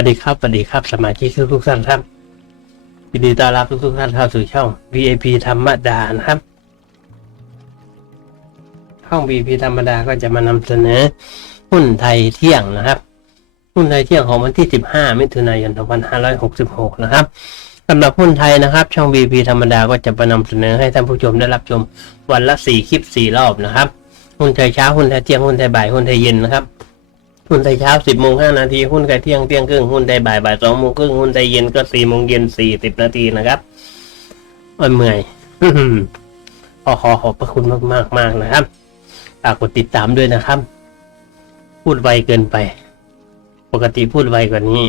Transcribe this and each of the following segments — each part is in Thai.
วัสดีครับสวัสดีครับ สมาชิกทุกท่านครับยินดีต้อนรับทุกๆท่านเข้าสู่ช่อง VIP ธรรมดานะครับช่อง VIP ธรรมดาก็จะมานำเสนอหุ้นไทยเที่ยงนะครับ หุ้นไทยเที่ยงของวันที่ 15 มิถุนายน 2566 นะครับสำหรับหุ้นไทยนะครับ ช่อง VIP ธรรมดาก็จะมานำเสนอให้ท่านผู้ชมได้รับชมวันละ 4 คลิป 4 รอบนะครับ หุ้นไทยเช้าหุ้นไทยเที่ยงหุ้นไทยบ่ายหุ้นไทยเย็นนะครับ หุ้นไทยเช้า10โมง5นาทีหุ้นไทยเที่ยงเที่ยงครึ่งหุ้นไทยบ่ายบ่าย2โมงครึ่งหุ้นไทยเย็นก็4โมงเย็น40นาทีนะครับโอ้ยเมื่อยขอขอขอบพระคุณมากมากๆมากนะครับฝากกดติดตามด้วยนะครับ พูดไวเกินไป ปกติพูดไวกว่านี้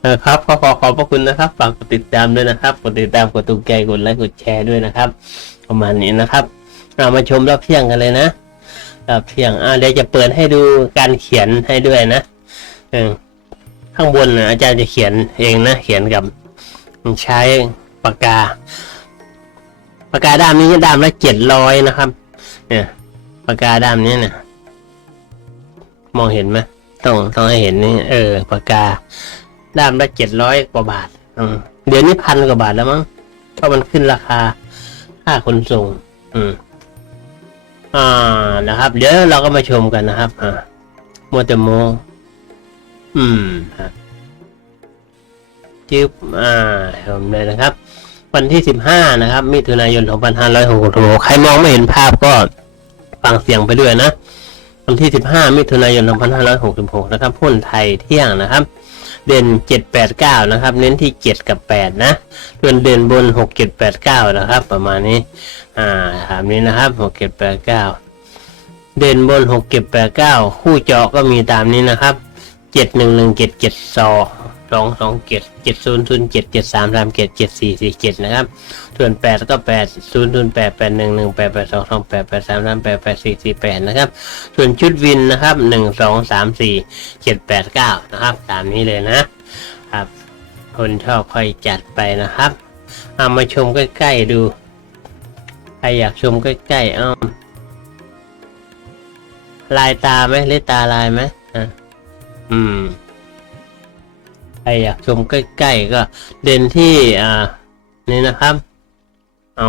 เออครับขอขอขอบพระคุณนะครับฝากกดติดตามด้วยนะครับกดติดตามกดตุกใจกดไลค์กดแชร์ด้วยนะครับ ประมาณนี้นะครับ เรามาชมรอบเที่ยงกันเลยนะ ครอบเที่ยงอ่าเดี๋ยวจะเปิดให้ดูการเขียนให้ด้วยนะเออข้างบนนะอาจารย์จะเขียนเองนะเขียนกับใช้ปากกาปากกาด้ามนี้ด้ามละเจ็ดร้อยนะครับ เนี่ยปากกาด้ามนี้เนี่ยมองเห็นไหมต้องต้องให้เห็นนี่เออปากกาด้ามละเจ็ดร้อยกว่าบาทเดี๋ยวนี้พันกว่าบาทแล้วมั้งเพราะมันขึ้นราคาค่าขนส่ง อืม อ่านะครับ เดี๋ยวเราก็มาชมกันนะครับอ่ามัวแต่โมอืมครับจึ๊บอ่าชมเลยนะครับ วันที่สิบห้านะครับ มิถุนายนสองพันห้าร้อยหกสิบหกใครมองไม่เห็นภาพก็ฟังเสียงไปด้วยนะ วันที่15มิถุนายน2566นะครับหุ้นไทยเที่ยงนะครับ เด่น 789 นะครับ เน้นที่ 7 กับ 8 นะส่วนเด่นบน 6789 นะครับ ประมาณนี้ อ่าถามนี้นะครับ 6789 เด่นบน 6789 คู่จอก็มีตามนี้นะครับ 711772 สองสองเจ็ดเจ็ดศูนย์ศูนย์เจ็ดเจ็ดสามสามเจ็ดเจ็ดสี่สี่เจ็ดนะครับ ส่วนแปดก็แปดศูนย์ศูนย์แปดแปดหนึ่งหนึ่งแปดแปดสองสองแปดแปดสามสามแปดแปดสี่สี่แปดนะครับ ส่วนชุดวินนะครับหนึ่งสองสามสี่เจ็ดแปดเก้านะครับ ตามนี้เลยนะครับ คนชอบค่อยจัดไปนะครับเอามาชมใกล้ๆดู ใครอยากชมใกล้ๆอ้อมลายตาไหมหรือตาลายไหมอะอืม อยากชมใกล้ๆก็เด่นที่อ่านี่นะครับ เอา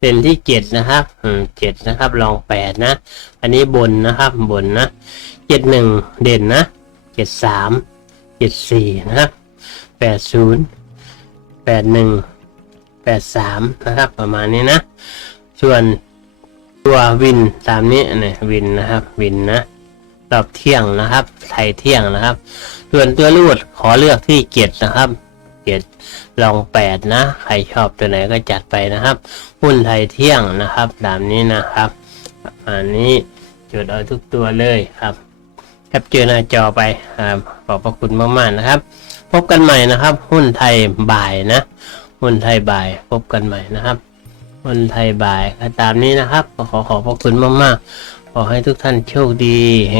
เด่นที่เจ็ดนะครับอืมเจ็ดนะครับ ลองแปดนะ อันนี้บนนะครับบนนะเจ็ดหนึ่งเด่นนะเจ็ดสามเจ็ดสี่นะครับแปดศูนย์แปดหนึ่งแปดสามนะครับ ประมาณนี้นะ ส่วนตัววินตามนี้เนี่ยวินนะครับวินนะ รอบเที่ยงนะครับ ไทยเที่ยงนะครับ ส่วนตัวรูดขอเลือกที่เจ็ดนะครับเจ็ดลองแปดนะ ใครชอบตัวไหนก็จัดไปนะครับ หุ้นไทยเที่ยงนะครับตามนี้นะครับอันนี้จดเอาทุกตัวเลยครับแคปเจอหน้าจอไปครับขอบพระคุณมากๆนะครับ พบกันใหม่นะครับ หุ้นไทยบ่ายนะ หุ้นไทยบ่าย พบกันใหม่นะครับ หุ้นไทยบ่ายก็ตามนี้นะครับขอขอบพระคุณมากๆ ขอให้ทุกท่านโชคดีเฮ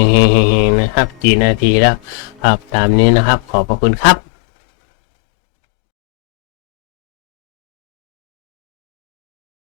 งๆนะครับ กี่นาทีแล้วครับตามนี้นะครับ ขอบพระคุณครับ